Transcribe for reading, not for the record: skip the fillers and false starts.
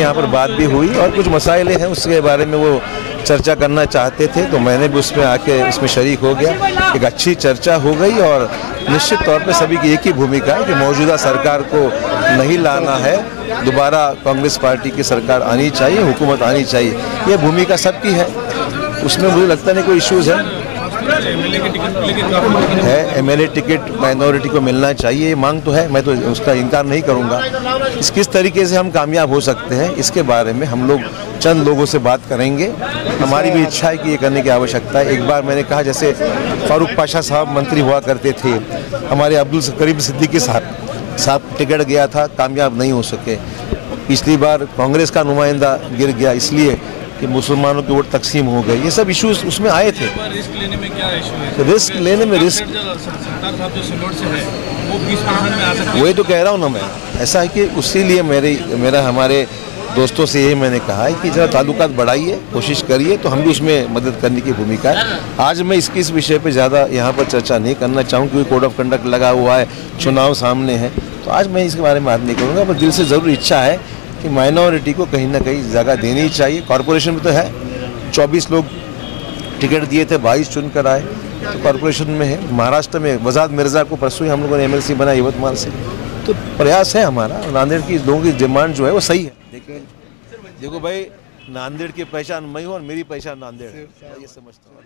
यहाँ पर बात भी हुई और कुछ मसाइल हैं उसके बारे में वो चर्चा करना चाहते थे, तो मैंने भी उसमें आके उसमें शरीक हो गया। एक अच्छी चर्चा हो गई और निश्चित तौर पे सभी की एक ही भूमिका है कि मौजूदा सरकार को नहीं लाना है, दोबारा कांग्रेस पार्टी की सरकार आनी चाहिए, हुकूमत आनी चाहिए, ये भूमिका सबकी है। उसमें मुझे लगता नहीं कोई इश्यूज़ है। एमएलए टिकट माइनॉरिटी को मिलना चाहिए, ये मांग तो है, मैं तो उसका इनकार नहीं करूंगा। किस तरीके से हम कामयाब हो सकते हैं इसके बारे में हम लोग चंद लोगों से बात करेंगे। हमारी भी इच्छा है कि ये करने की आवश्यकता है। एक बार मैंने कहा जैसे फारूक पाशा साहब मंत्री हुआ करते थे, हमारे अब्दुल करीम सिद्दीकी साहब टिकट गया था, कामयाब नहीं हो सके। पिछली बार कांग्रेस का नुमाइंदा गिर गया इसलिए कि मुसलमानों की वोट तकसीम हो गई, ये सब इश्यूज उसमें आए थे। रिस्क लेने में क्या इशू है? तो रिस्क लेने में रिस्क सरकार साहब जो सिलोट से है वो 20% में आ सकती है। वही तो कह रहा हूँ ना मैं, ऐसा है कि उसी लिए मेरा हमारे दोस्तों से यही मैंने कहा है कि जरा ताल्लुकात बढ़ाइए, कोशिश करिए, तो हम भी उसमें मदद करने की भूमिका है। आज मैं इस विषय पे ज़्यादा यहाँ पर चर्चा नहीं करना चाहूँ क्योंकि कोड ऑफ कंडक्ट लगा हुआ है, चुनाव सामने है, तो आज मैं इसके बारे में बात नहीं करूँगा। पर दिल से ज़रूर इच्छा है कि माइनॉरिटी को कहीं ना कहीं जगह देनी चाहिए। कॉरपोरेशन में तो है, 24 लोग टिकट दिए थे, 22 चुन कर आए, तो कॉरपोरेशन में है। महाराष्ट्र में वजाद मिर्ज़ा को परसों ही हम लोगों ने MLC बनाया यवतमाल से, तो प्रयास है हमारा। नांदेड़ की लोगों की डिमांड जो है वो सही है। लेकिन देखो भाई, नांदेड़ की पहचान मैं हूँ और मेरी पहचान नांदेड़ है, ये समझता हूँ।